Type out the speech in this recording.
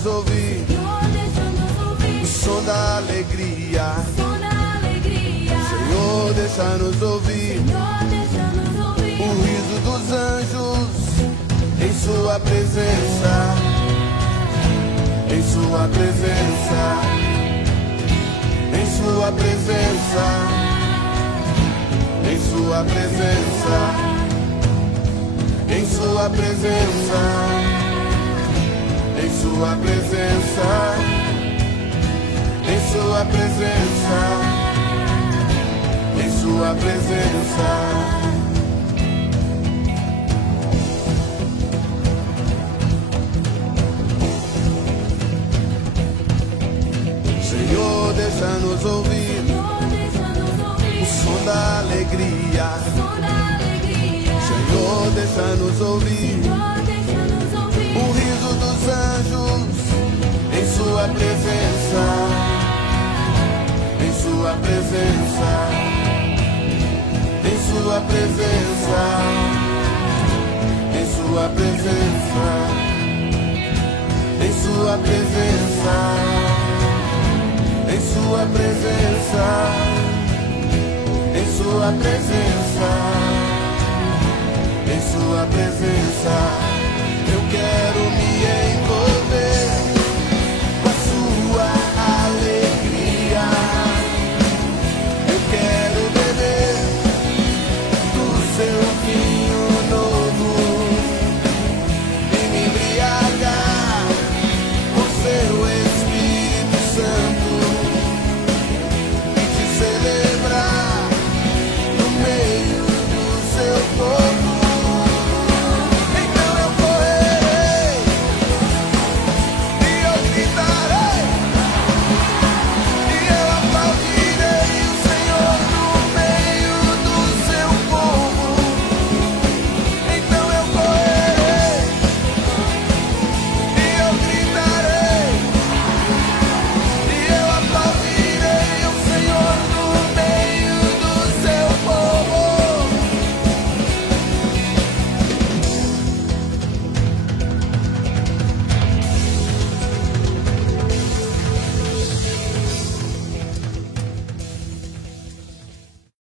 nos ouvir o som da alegria. Senhor, deixa-nos ouvir o riso dos anjos em sua presença, em sua presença, em sua presença, em sua presença, em sua presença, em sua presença, em sua presença, em sua presença. Senhor, deixa-nos ouvir o som da alegria. Senhor, deixa-nos ouvir o riso dos anjos em sua presença, em sua presença, em sua presença, em sua presença, em sua presença, em sua presença, em sua presença, em sua presença. Eu quero